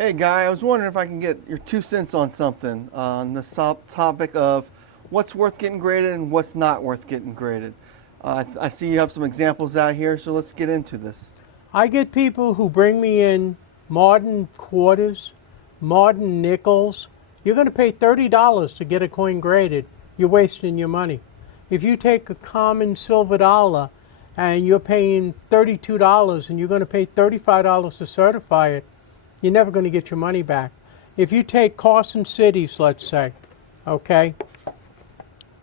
Hey Guy, I was wondering if I can get your 2 cents on something on the topic of what's worth getting graded and what's not worth getting graded. I see you have some examples out here, so let's get into this. I get people who bring me in modern quarters, modern nickels. You're going to pay $30 to get a coin graded. You're wasting your money. If you take a common silver dollar and you're paying $32 and you're going to pay $35 to certify it, you're never going to get your money back. If you take Carson Cities, let's say, okay,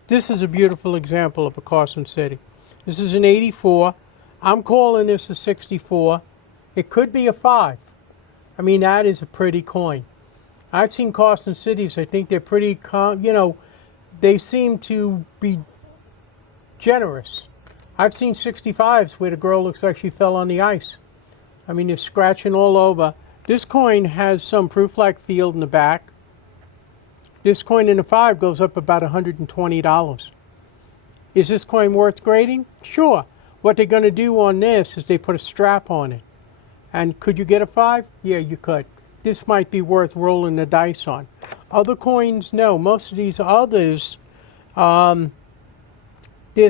this is a beautiful example of a Carson City. This is an 84. I'm calling this a 64. It could be a 5. I mean, that is a pretty coin. I've seen Carson Cities. I think they're pretty, they seem to be generous. I've seen 65s where the girl looks like she fell on the ice. I mean, they're scratching all over. This coin has some proof-like field in the back. This coin in a 5 goes up about $120. Is this coin worth grading? Sure. What they're going to do on this is they put a strap on it. And could you get a 5? Yeah, you could. This might be worth rolling the dice on. Other coins, no. Most of these others, there's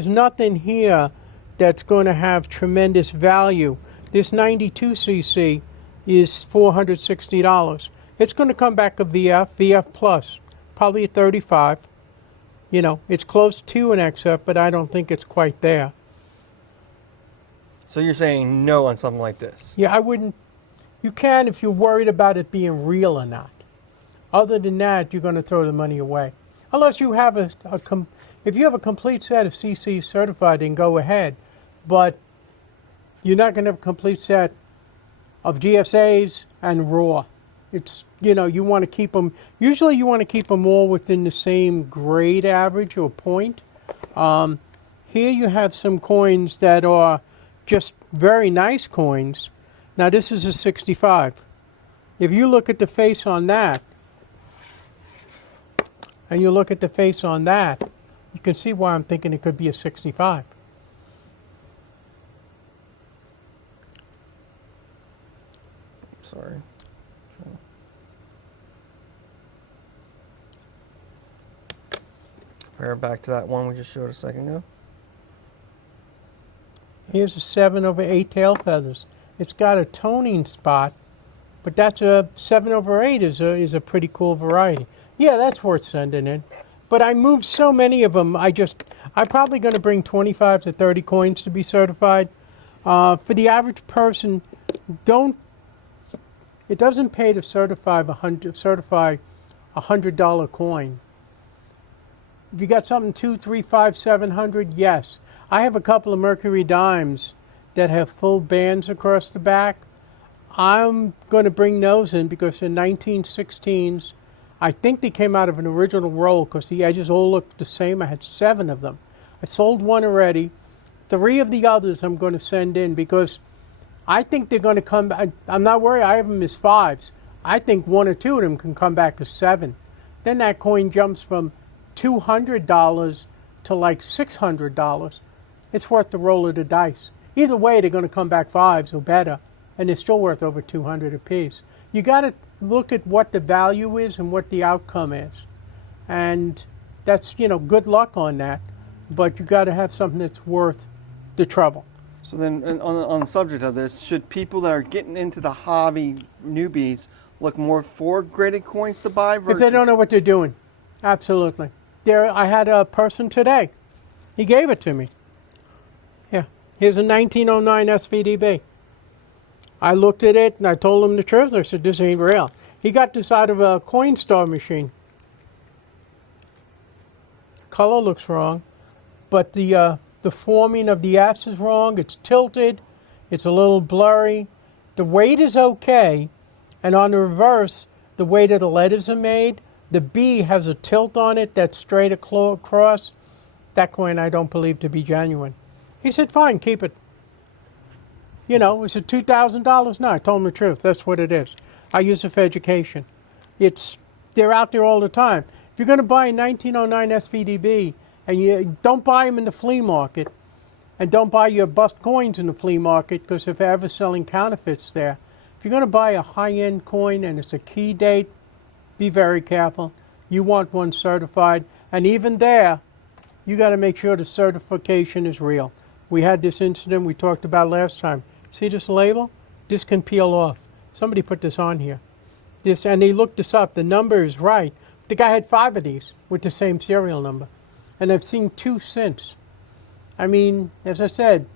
nothing here that's going to have tremendous value. This 92cc is $460. It's going to come back a VF plus, probably a 35. You know, it's close to an XF, but I don't think it's quite there. So you're saying no on something like this? Yeah, I wouldn't. You can if you're worried about it being real or not. Other than that, you're going to throw the money away. Unless you have if you have a complete set of CC certified, then go ahead. But you're not going to have a complete set of GSAs and raw. It's, you want to keep them, usually you want to keep them all within the same grade average or point. Here you have some coins that are just very nice coins. Now this is a 65. If you look at the face on that, and you look at the face on that, you can see why I'm thinking it could be a 65. Sorry. Compare it back to that one we just showed a second ago. Here's a 7/8 tail feathers. It's got a toning spot, but that's a 7/8 is a pretty cool variety. Yeah, that's worth sending in. But I moved so many of them. I'm probably going to bring 25 to 30 coins to be certified. For the average person, it doesn't pay to certify a $100 coin. If you got something 2, 3, 5, 700, yes. I have a couple of Mercury dimes that have full bands across the back. I'm going to bring those in because they're 1916s. I think they came out of an original roll because the edges all look the same. I had 7 of them. I sold one already. 3 of the others I'm going to send in because I think they're going to come back. I'm not worried. I have them as 5s. I think 1 or 2 of them can come back as 7. Then that coin jumps from $200 to like $600. It's worth the roll of the dice. Either way, they're going to come back 5s or better, and they're still worth over $200 a piece. You got to look at what the value is and what the outcome is, and that's good luck on that. But you got to have something that's worth the trouble. So then, on the subject of this, should people that are getting into the hobby, newbies, look more for graded coins to buy versus... If they don't know what they're doing, absolutely. I had a person today. He gave it to me. Yeah, here's a 1909 SVDB. I looked at it and I told him the truth. I said, this ain't real. He got this out of a Coinstar machine. Color looks wrong, but the forming of the S is wrong. It's tilted. It's a little blurry. The weight is okay, and on the reverse, the way that the letters are made, the B has a tilt on it that's straight across. That coin I don't believe to be genuine. He said, fine, keep it. Is it $2,000? No, I told him the truth. That's what it is. I use it for education. They're out there all the time. If you're going to buy a 1909 SVDB, and you don't buy them in the flea market, and don't buy your bust coins in the flea market, because if they're ever selling counterfeits there, If you're going to buy a high-end coin and it's a key date, be very careful. You want one certified, and even there, you got to make sure the certification is real. We had this incident we talked about last time. See this label? This can peel off. Somebody put this on here. This, and they looked this up. The number is right. The guy had 5 of these with the same serial number, and I've seen 2 since. I mean, as I said,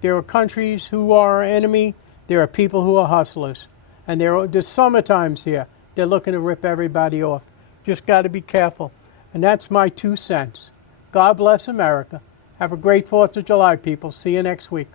there are countries who are our enemy. There are people who are hustlers, and there's summertimes here. They're looking to rip everybody off. Just got to be careful. And that's my 2 cents. God bless America. Have a great 4th of July, people. See you next week.